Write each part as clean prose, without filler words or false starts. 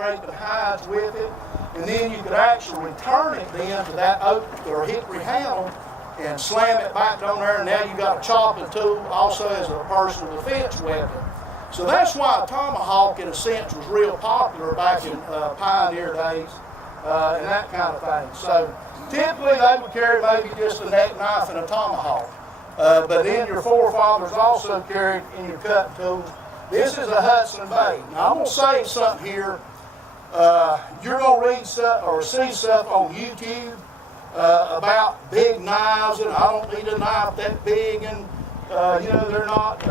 scraping hides with it. And then you could actually return it then to that oak or hickory handle and slam it back down there, and now you got a chopping tool also as a personal defense weapon. So that's why a tomahawk, in a sense, was real popular back in pioneer days and that kind of thing. So typically they would carry maybe just a neck knife and a tomahawk. But then your forefathers also carried in your cutting tools. This is a Hudson Bay. Now I'm going to say something here. You're going to read stuff or see stuff on YouTube about big knives, and I don't need a knife that big, and they're not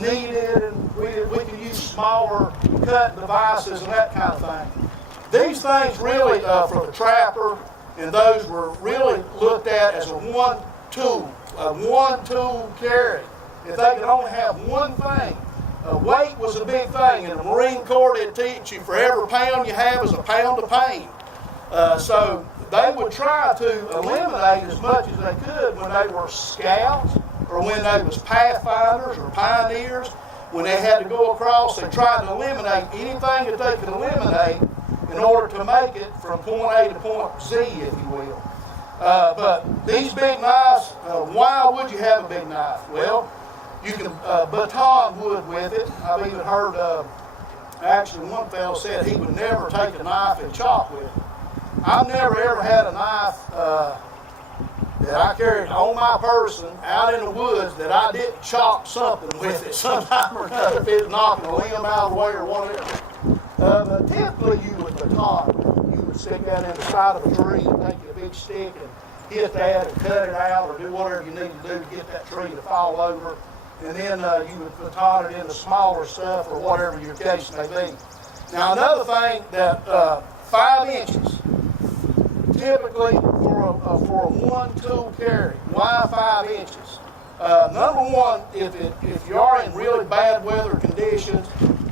needed, and we can use smaller cutting devices and that kind of thing. These things really, for the trapper, and those were really looked at as a one tool carry. If they could only have one thing. Weight was a big thing. In the Marine Corps, they'd teach you for every pound you have is a pound of pain. So they would try to eliminate as much as they could when they were scouts or when they was Pathfinders or pioneers. When they had to go across, they tried to eliminate anything that they could eliminate in order to make it from point A to point Z, if you will. But these big knives, why would you have a big knife? Well, you can baton wood with it. I've even heard, actually one fellow said he would never take a knife and chop with it. I've never ever had a knife that I carried on my person out in the woods that I didn't chop something with it sometime or another, if it was knocking a limb out of the way or whatever. But typically you would baton. You would stick that in the side of a tree and take a big stick and hit that and cut it out or do whatever you need to do to get that tree to fall over. And then you would baton it into smaller stuff or whatever your case may be. Now another thing that 5 inches, typically for a one tool carry. Why 5 inches? Number one, if you are in really bad weather conditions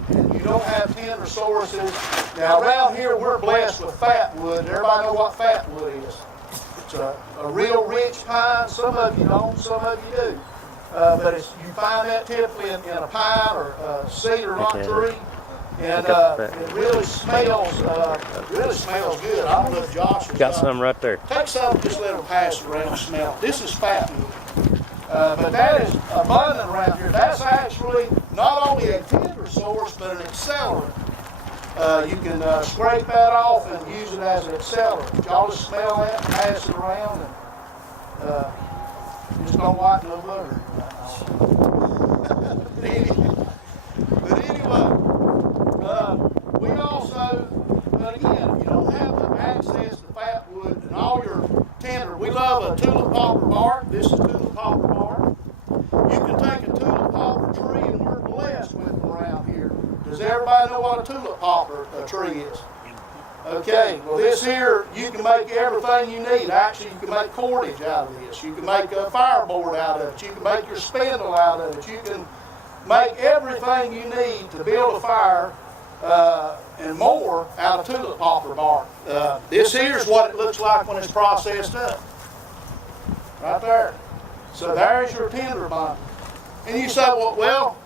and you don't have tender sources. Now around here we're blessed with fat wood. Everybody know what fat wood is. It's a real rich pine. Some of you don't, some of you do. But you find that typically in a pine or a cedar rock tree, and it really smells good. I don't know if Josh has got some right there. Take some, just let them pass it around and smell. This is fat wood, but that is abundant around here. That's actually not only a tender source, but an accelerant. You can scrape that off and use it as an accelerant. Y'all just smell that and pass it around, and just don't like no butter. But anyway, we also, but again, if you don't have the access to fat wood and all your tender, we love a tulip poplar bark. This is tulip poplar bark. You can take a tulip poplar tree, and we're blessed with them around here. Does everybody know what a tulip poplar tree is? Okay, well this here, you can make everything you need. Actually, you can make cordage out of this. You can make a fireboard out of it. You can make your spindle out of it. You can make everything you need to build a fire and more out of tulip poplar bark. This here is what it looks like when it's processed up. Right there. So there's your tinder bundle. And you say, well,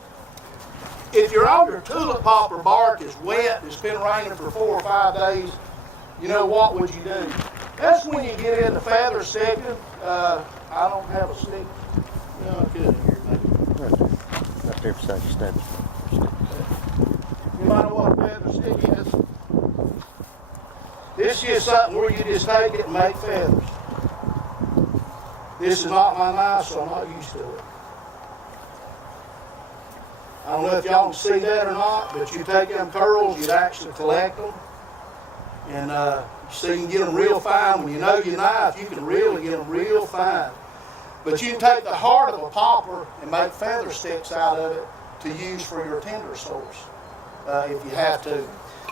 if your tulip poplar bark is wet, it's been raining for 4 or 5 days, you know, what would you do? That's when you get into feather sticking. I don't have a stick. No, I could here, maybe. Right there beside your stand. You might know what a feather stick is. This is something where you just take it and make feathers. This is not my knife, so I'm not used to it. I don't know if y'all can see that or not, but you take them curls, you'd actually collect them. And so you can get them real fine. When you know your knife, you can really get them real fine. But you can take the heart of a poplar and make feather sticks out of it to use for your tinder source, if you have to.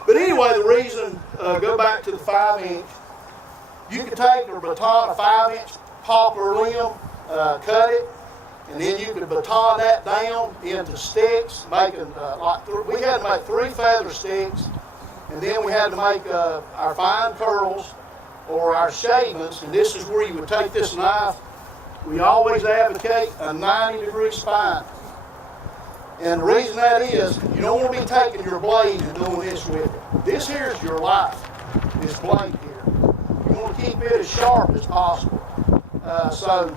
But anyway, the reason, go back to the 5 inch, you can take or baton a 5 inch poplar limb, cut it, and then you could baton that down into sticks, making we had to make 3 feather sticks, and then we had to make our fine curls or our shavings. And this is where you would take this knife. We always advocate a 90-degree spine. And the reason that is, you don't want to be taking your blade and doing this with it. This here is your life, this blade here. You want to keep it as sharp as possible. So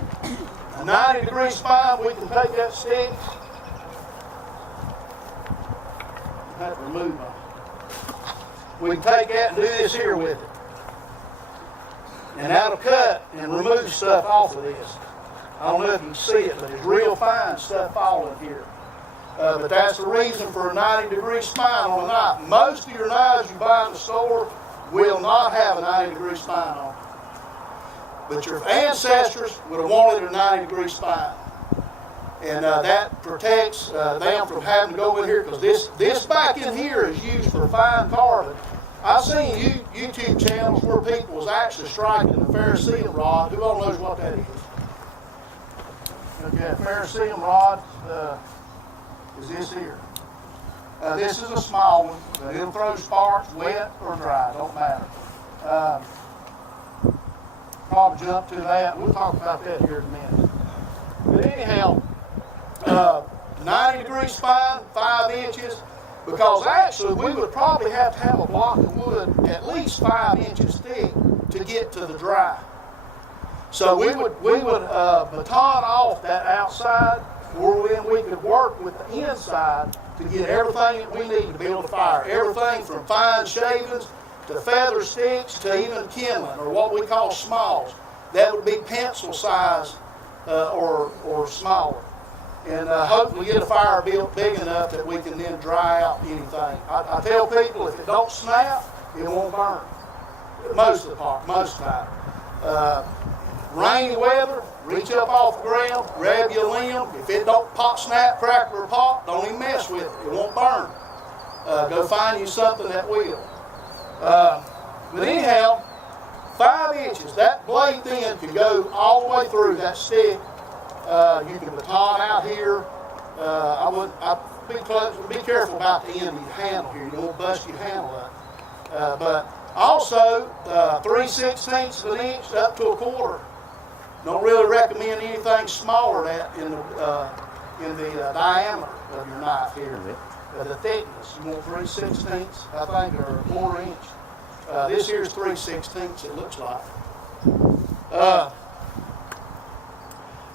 a 90-degree spine, we can take that stick. I have to remove them. We can take that and do this here with it. And that'll cut and remove stuff off of this. I don't know if you can see it, but it's real fine stuff falling here. But that's the reason for a 90-degree spine on a knife. Most of your knives you buy in the store will not have a 90-degree spine on it. But your ancestors would have wanted a 90-degree spine. And that protects them from having to go in here, because this back in here is used for fine carbon. I've seen YouTube channels where people was actually striking a ferrocerium rod. Who all knows what that is? Okay, a ferrocerium rod is this here. This is a small one. It'll throw sparks, wet or dry, don't matter. Probably jump to that. We'll talk about that here in a minute. But anyhow, 90-degree spine, 5 inches, because actually we would probably have to have a block of wood at least 5 inches thick to get to the dry. So we would baton off that outside, where then we could work with the inside to get everything that we need to build a fire. Everything from fine shavings to feather sticks to even kindling, or what we call smalls. That would be pencil size or smaller. And hopefully get a fire built big enough that we can then dry out anything. I tell people, if it don't snap, it won't burn. Most of the time. Rainy weather, reach up off the ground, grab your limb. If it don't pop, snap, crackle, or pop, don't even mess with it. It won't burn. Go find you something that will. But anyhow, 5 inches. That blade then can go all the way through that stick. You can baton out here. I'd be careful about the end of your handle here. You don't want to bust your handle up. But also 3/16 of an inch up to a quarter. Don't really recommend anything smaller than that in the diameter of your knife here. The thickness, you want 3/16, I think, or a quarter inch. This here's 3/16, it looks like.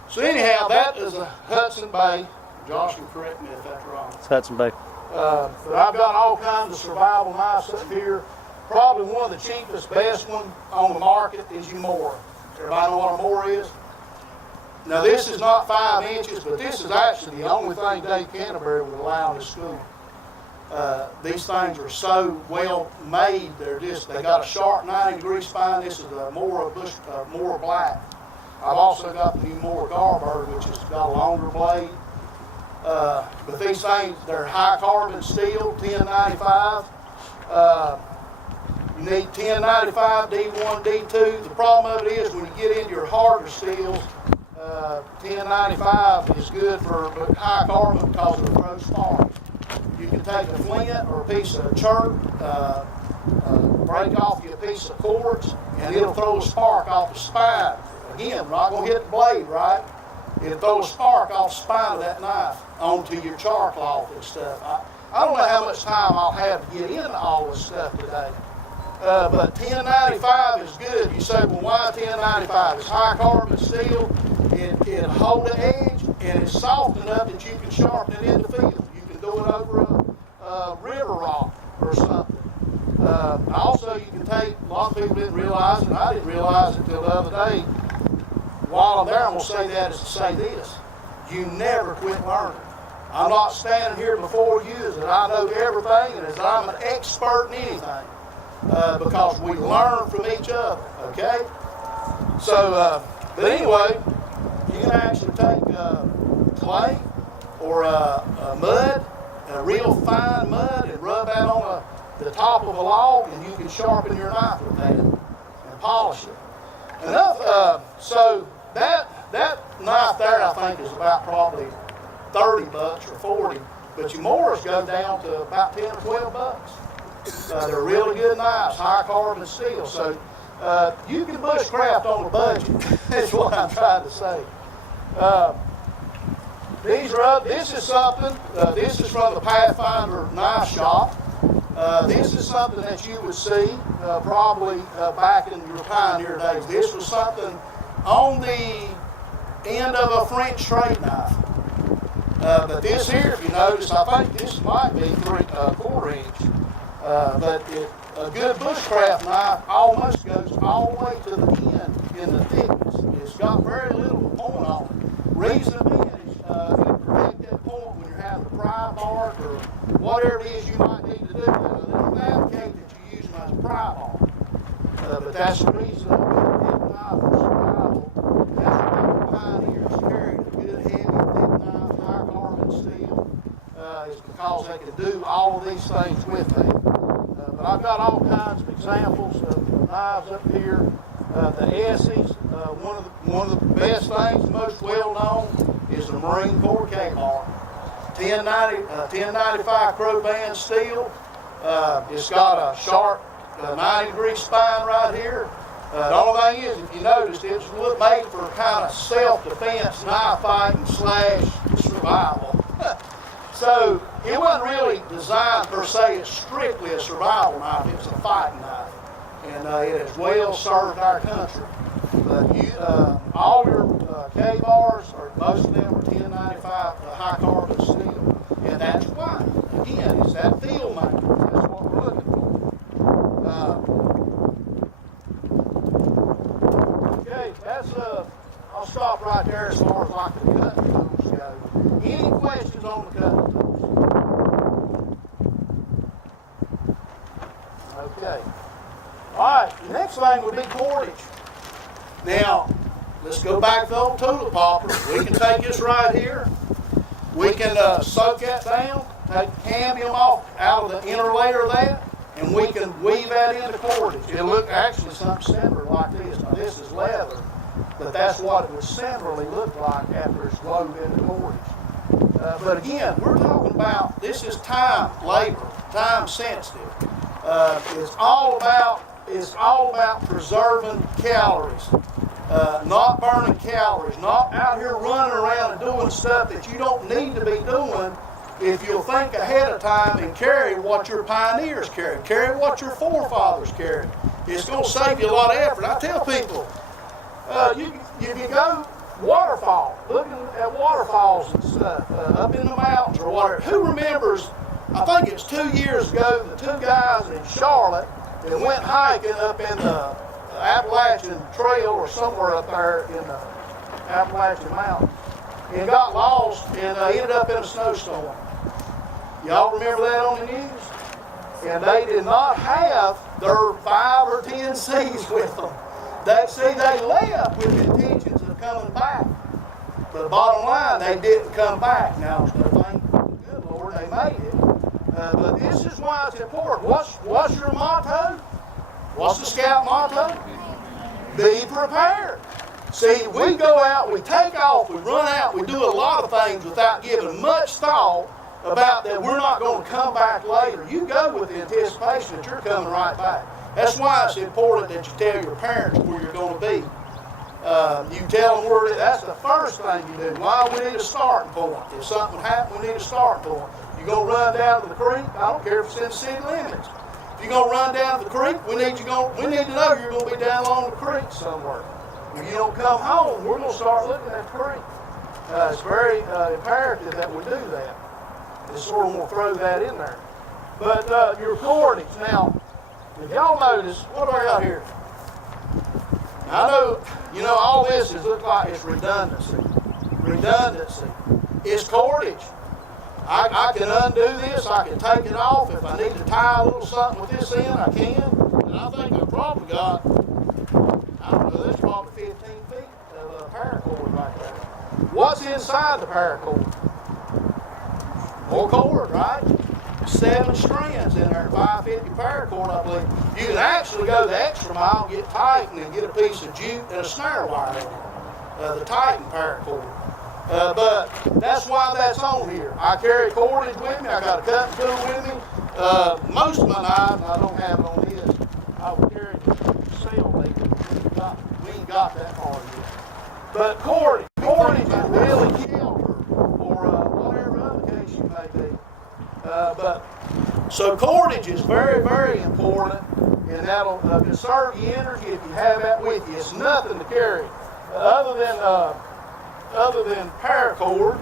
So anyhow, that is a Hudson Bay. Josh can correct me if that's wrong. It's Hudson Bay. But I've got all kinds of survival knives up here. Probably one of the cheapest, best one on the market is your Moore. Everybody know what a Moore is? Now this is not 5 inches, but this is actually the only thing Dave Canterbury would allow in his school. These things are so well made. They got a sharp 90-degree spine. This is a Moore Black. I've also got the new Moore Garbird, which has got a longer blade. But these things, they're high carbon steel, 1095. You need 1095, D1, D2. The problem of it is when you get into your harder steels, 1095 is good for high carbon because it throws sparks. You can take a flint or a piece of chert, break off you a piece of quartz, and it'll throw a spark off the spine. Again, we're not going to hit the blade, right? It'll throw a spark off the spine of that knife onto your char cloth and stuff. I don't know how much time I'll have to get into all this stuff today. But 1095 is good. You say, well, why 1095? It's high carbon steel. It'll hold the edge, and it's soft enough that you can sharpen it in the field. You can do it over a river rock or something. Also, you can take, a lot of people didn't realize it, and I didn't realize it until the other day. While I'm there, I'm going to say that as to say this. You never quit learning. I'm not standing here before you as that I know everything and as I'm an expert in anything. Because we learn from each other, okay? So, but anyway, you can actually take clay or mud, a real fine mud, and rub that on the top of a log, and you can sharpen your knife with that and polish it. So that knife there, I think, is about probably $30 or $40, but your Moores go down to about $10 or $12. They're really good knives, high carbon steel. So you can bushcraft on a budget, is what I'm trying to say. These This is something, this is from the Pathfinder knife shop. This is something that you would see probably back in your pioneer days. This was something on the end of a French trade knife. But this here, if you notice, I think this might be 3/4 inch. But a good bushcraft knife almost goes all the way to the end in the thickness. It's got very little point on it. Reason being is to protect that point when you're having to pry bark or whatever it is you might need to do. They don't advocate that you use them as a pry bar. But that's the reason a good thick knife for survival. That's why the pioneers carried a good heavy thick knife, high carbon steel. Is because they can do all of these things with that. But I've got all kinds of examples of knives up here. The Essies, one of the best things, the most well known, is the Marine Corps K-bar. 1095 Crow Band steel. It's got a sharp 90-degree spine right here. The only thing is, if you noticed, it's made for kind of self-defense, knife fighting / survival. So it wasn't really designed per se as strictly a survival knife. It's a fighting knife, and it has well served our country. But all your K-bars, or most of them, are 1095 high carbon steel, and that's why. Again, it's that field maker. That's what we're looking for. Okay, that's I'll stop right there as far as like the cutting tools go. Any questions on the cutting tools? Okay. All right, the next thing would be cordage. Now, let's go back to the old tulip popper. We can take this right here. We can soak that down, take the cambium off out of the inner layer of that, and we can weave that into cordage. It'll look actually something similar like this. Now, this is leather, but that's what it would similarly look like after it's woven into cordage. But again, we're talking about, this is time, labor, time sensitive. It's all about preserving calories, not burning calories, not out here running around and doing stuff that you don't need to be doing. If you'll think ahead of time and carry what your pioneers carried, carry what your forefathers carried, it's going to save you a lot of effort. I tell people, you can go waterfall, looking at waterfalls and stuff up in the mountains or whatever. Who remembers, I think it's 2 years ago, the two guys in Charlotte that went hiking up in the Appalachian Trail or somewhere up there in the Appalachian Mountains and got lost and ended up in a snowstorm. Y'all remember that on the news? And they did not have their 5 or 10 C's with them. They left with intentions of coming back. But the bottom line, they didn't come back. Now, thank the good Lord, they made it. But this is why it's important. What's your motto? What's the scout motto? Be prepared. See, we go out, we take off, we run out, we do a lot of things without giving much thought about that we're not going to come back later. You go with the anticipation that you're coming right back. That's why it's important that you tell your parents where you're going to be. You tell them where that's the first thing you do. Why we need a starting point. If something happens, we need a starting point. You're going to run down to the creek, I don't care if it's in the city limits. If you're going to run down to the creek, we need to know you're going to be down along the creek somewhere. If you don't come home, we're going to start looking at the creek. It's very imperative that we do that. And sort of going to throw that in there. But your cordage, now, if y'all notice, what do I got here? I know, all this looks like it's redundancy. Redundancy. It's cordage. I can undo this, I can take it off. If I need to tie a little something with this in, I can. And I think I've probably got, I don't know, there's probably 15 feet of paracord right there. What's inside the paracord? More cord, right? 7 strands in there, 550 paracord, I believe. You can actually go the extra mile, get tightened, and get a piece of jute and a snare wire in it. The tightened paracord. But that's why that's on here. I carry cordage with me. I got a cutting tool with me. Most of my knives, I don't have it on this. I would carry the sail lead. We ain't got that far yet. But cordage is really killer for So cordage is very, very important, and that'll conserve your energy if you have that with you. It's nothing to carry, other than paracord.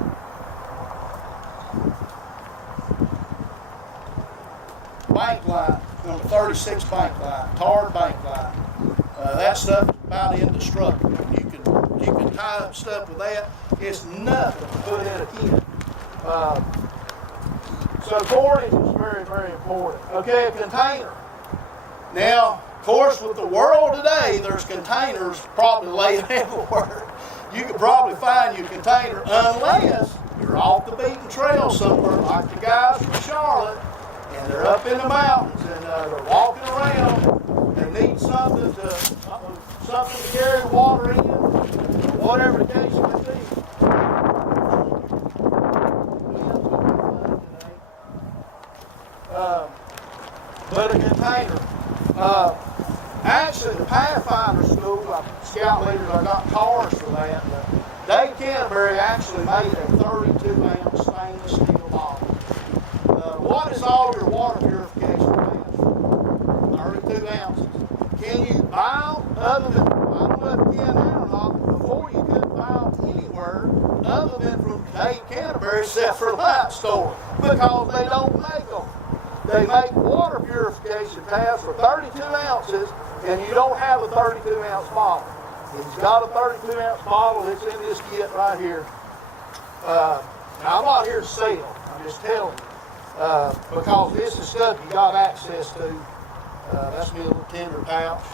Bank line, number 36 bank line, tarred bank line. That stuff is about indestructible. You can tie up stuff with that. It's nothing to put in a kit. So cordage is very, very important. Okay, a container. Now, of course, with the world today, there's containers probably laid everywhere. You could probably find your container unless you're off the beaten trail somewhere, like the guys from Charlotte, and they're up in the mountains and they're walking around. They need something to carry water in, whatever the case may be. But a container. Actually, the Pathfinder school, scout leaders, I got cars for that. Dave Canterbury actually made a 32-ounce stainless steel bottle. What is all your water purification plans? 32 ounces. Can you buy them other than, I don't know if you can now or not, but before you couldn't buy them anywhere other than from Dave Canterbury except for the light store, because they don't make them. They make water purification tabs for 32 ounces, and you don't have a 32-ounce bottle. If you've got a 32-ounce bottle, it's in this kit right here. Now, I'm not here to sell. I'm just telling you. Because this is stuff you got access to. That's me a little tender pouch.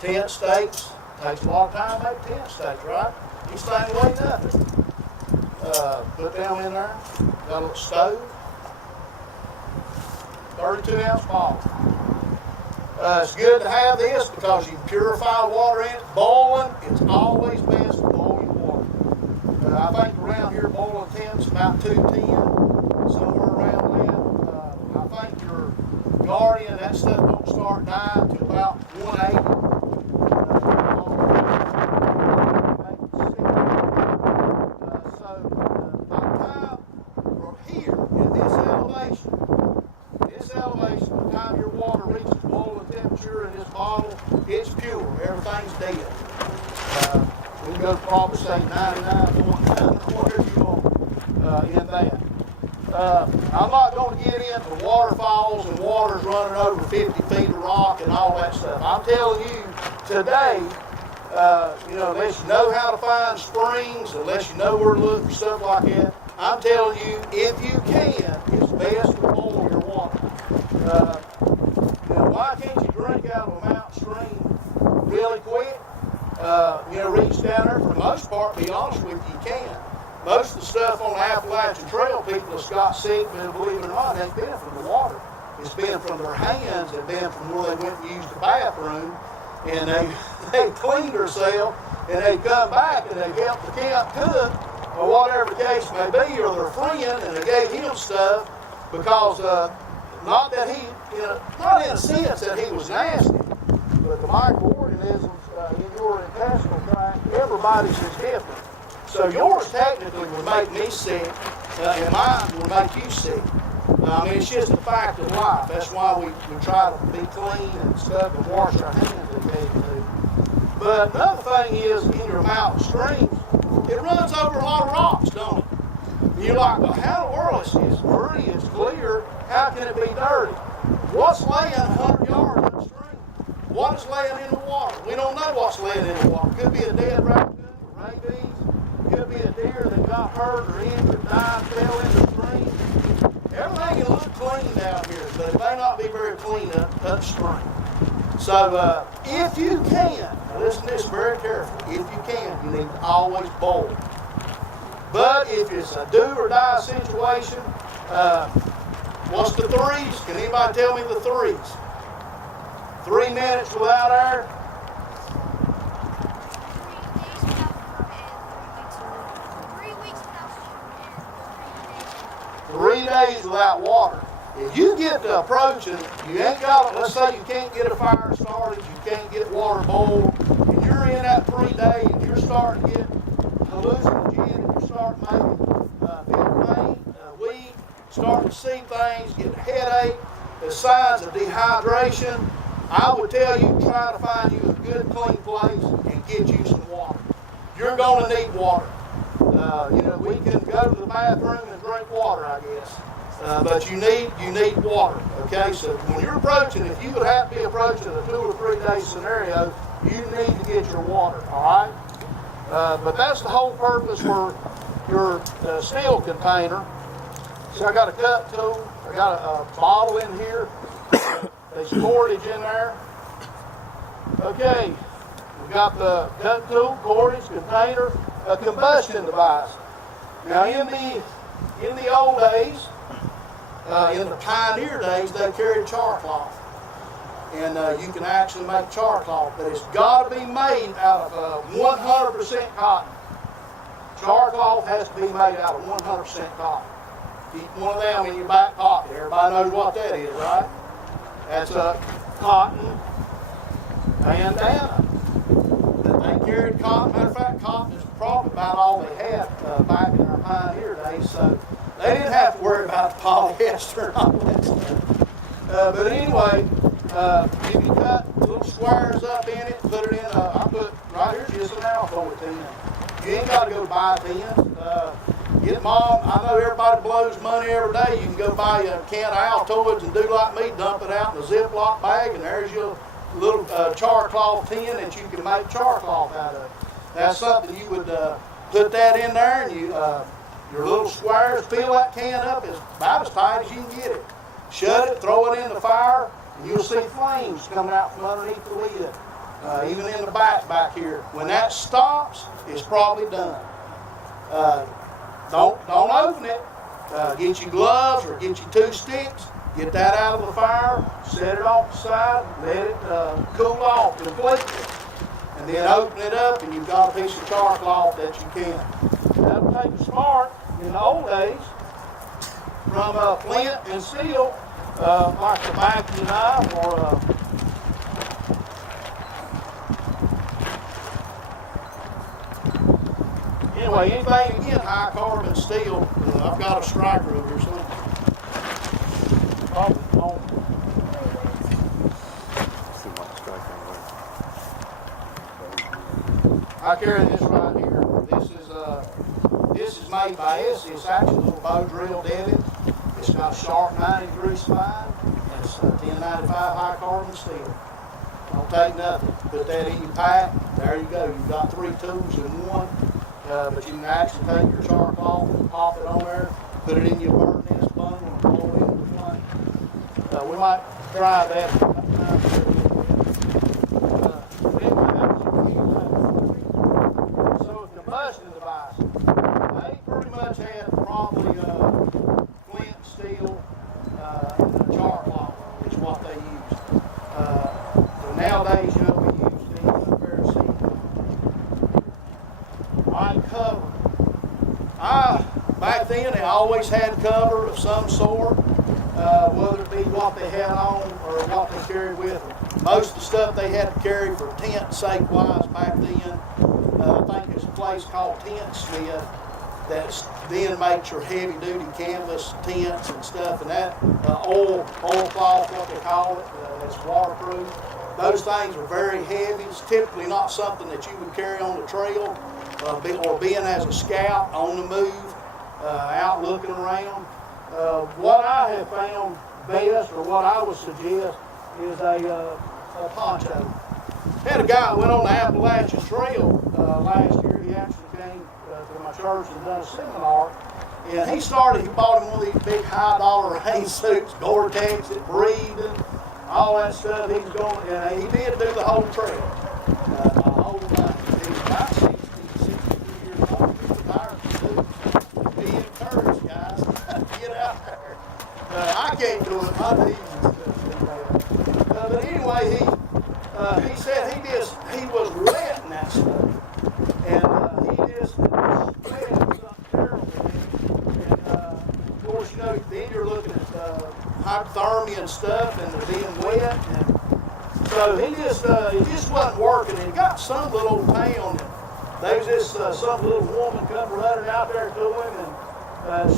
Tent stakes. Takes a lot of time to make tent stakes, right? These things weigh nothing. Put them in there. Got a little stove. 32-ounce bottle. It's good to have this because you purify water in it. Boiling, it's always best to boil your water. I think around here boiling temps about 210, somewhere around that. I think your Guardian, that stuff don't start dying till about 180. So by the time from here in this elevation, by the time your water reaches boiling temperature in this bottle, it's pure. Everything's dead. We can go probably say 99.9, whatever you want in that. I'm not going to get into waterfalls and waters running over 50 feet of rock and all that stuff. I'm telling you, today, unless you know how to find springs, unless you know where to look for stuff like that, I'm telling you, if you can, it's best to boil your water. Why can't you drink out of a mountain stream really quick? Reach down there. For the most part, to be honest with you, you can. Most of the stuff on the Appalachian Trail, people that's got sick, and believe it or not, ain't been from the water. It's been from their hands. It's been from where they went and used the bathroom, and they cleaned themselves, and they come back and they helped the camp cook, or whatever the case may be, or their friend, and they gave him stuff because not that not in a sense that he was nasty, but the microorganisms in your intestinal tract, everybody's is different. So yours technically would make me sick, and mine would make you sick. It's just a fact of life. That's why we try to be clean and stuff and wash our hands as we need to. But another thing is, in your mountain streams, it runs over a lot of rocks, don't it? And you're like, well, how in the world is this dirty? It's clear. How can it be dirty? What's laying 100 yards upstream? What is laying in the water? We don't know what's laying in the water. Could be a dead raccoon or rabies. Could be a deer that got hurt or injured, died, fell in the stream. Everything can look clean down here, but it may not be very clean upstream. So if you can, now listen to this very carefully, if you can, you need to always boil. But if it's a do or die situation, what's the threes? Can anybody tell me the threes? 3 minutes without air. 3 days without water. If you get to approaching, you ain't got, let's say you can't get a fire started, you can't get water boiled, and you're in that 3 days, and you're starting to get hallucinogen, and you start making big pain, starting to see things, get a headache, the signs of dehydration, I would tell you try to find you a good clean place and get you some water. You're going to need water. We can go to the bathroom and drink water, I guess. But you need water. Okay, so when you're approaching, if you would have to be approaching a 2 or 3 day scenario, you need to get your water. All right. But that's the whole purpose for your steel container. So I got a cut tool. I got a bottle in here. There's cordage in there. Okay, we got the cut tool, cordage, container, a combustion device. Now in the old days, in the pioneer days, they carried char cloth. And you can actually make char cloth, but it's got to be made out of 100% cotton. Char cloth has to be made out of 100% cotton. Keep one of them in your back pocket. Everybody knows what that is, right? That's a cotton bandana. They carried cotton. Matter of fact, cotton is probably about all they had back in our pioneer days, so they didn't have to worry about polyester and all that stuff. But anyway, you can cut little squares up in it, put it in I put right here just an alcohol tin. You ain't got to go buy tins. Get mom, I know everybody blows money every day. You can go buy a can of Altoids and do like me, dump it out in a Ziploc bag, and there's your little char cloth tin that you can make char cloth out of. That's something you would put that in there, and your little squares, peel that can up about as tight as you can get it. Shut it, throw it in the fire, and you'll see flames coming out from underneath the lid. Even in the back here. When that stops, it's probably done. Don't open it. Get your gloves or get your 2 sticks. Get that out of the fire. Set it off the side. Let it cool off completely. And then open it up, and you've got a piece of char cloth that you can. That'll take a spark in the old days from flint and steel, like a vacuum knife or anyway, anything again high carbon steel, I've got a striker over here somewhere. I carry this right here. This is made by us. It's actually a little bow drill David. It's got a sharp 90-degree spine, and it's 1095 high carbon steel. Don't take nothing. Put that in your pack. There you go. You've got 3 tools in one. But you can actually take your char cloth and pop it on there, put it in your bird nest bundle, and roll it into the flame. We might try that. So a combustion device. They pretty much had probably flint, steel, and a char cloth is what they used. So nowadays, we use the kerosene. Cover. Back then they always had cover of some sort, whether it be what they had on or what they carried with them. Most of the stuff they had to carry for tent sake wise back then, I think there's a place called Tent Smith that then makes your heavy duty canvas tents and stuff, and that oil cloth, what they call it, it's waterproof. Those things are very heavy. It's typically not something that you would carry on the trail. Or being as a scout on the move, out looking around. What I have found best, or what I would suggest, is a poncho. Had a guy that went on the Appalachian Trail last year. He actually came to my church and done a seminar. And he bought him one of these big high-dollar rain suits, Gore-Tex, it breathed, and all that stuff. He was going, and he did do the whole trail. The whole thing. He was about 63 years old. He retired from dudes. Be encouraged, guys. Get out there. I can't do it. My knees and stuff. But anyway, he said he was wetting that stuff. And he just sweated something terrible. And of course, then you're looking at hypothermia and stuff, and they're being wet. And so he just wasn't working. And he got some little old town. And there was this some little woman come running out there to him, and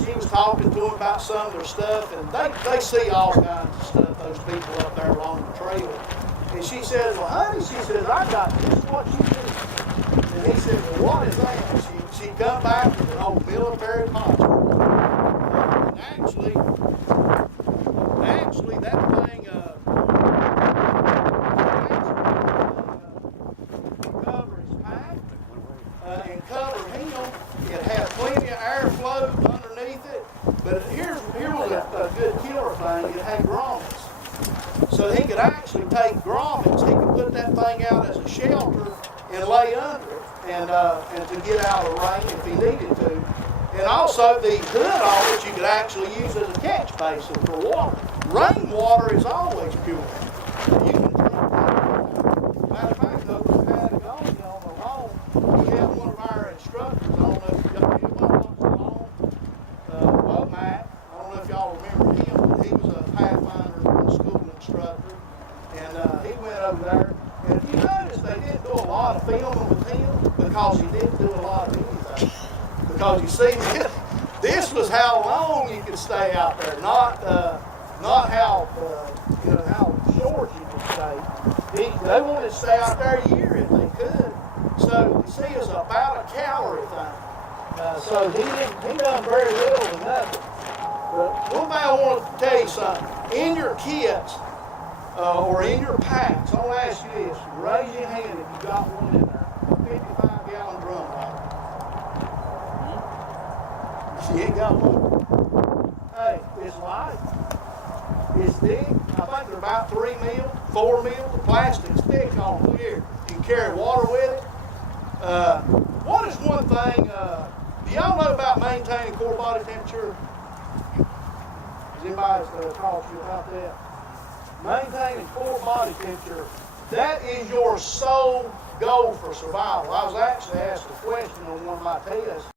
she was talking to him about some of their stuff, and they see all kinds of stuff, those people up there along the trail. And she says, well, honey, she says, I got just what you need. And he said, well, what is that? She come back with an old military poncho. And actually, that thing, cover his pack and cover him. It had plenty of airflow underneath it. But here was a good killer thing. It had grommets. So he could actually take grommets. He could put that thing out as a shelter and lay under it and to get out of the rain if he needed to. And also the hood on it you could actually use as a catch basin for water. Rainwater is always pure. You can drink that. Matter of fact, though, we had a guy on the lawn. We had one of our instructors. I don't know if y'all knew about the lawn. Matt. I don't know if y'all remember him, but he was a Pathfinder school instructor. And he went over there. And if you notice, they didn't do a lot of filming with him because he didn't do a lot of anything. Because you see, this was how long you could stay out there, not how how short you could stay. They wanted to stay out there a year if they could. So you see, it's about a calorie thing. So he done very little to nothing. But one thing I want to tell you something. In your kits or in your packs, I want to ask you this. Raise your hand if you got one in there. A 55-gallon drum bottle. She ain't got one. Hey, it's light. It's thick. I think they're about 3 mil, 4 mil. The plastic's thick on them. Look here. You can carry water with it. What is one thing, do y'all know about maintaining core body temperature? Has anybody talked to you about that? Maintaining core body temperature, that is your sole goal for survival. I was actually asked a question on one of my tests.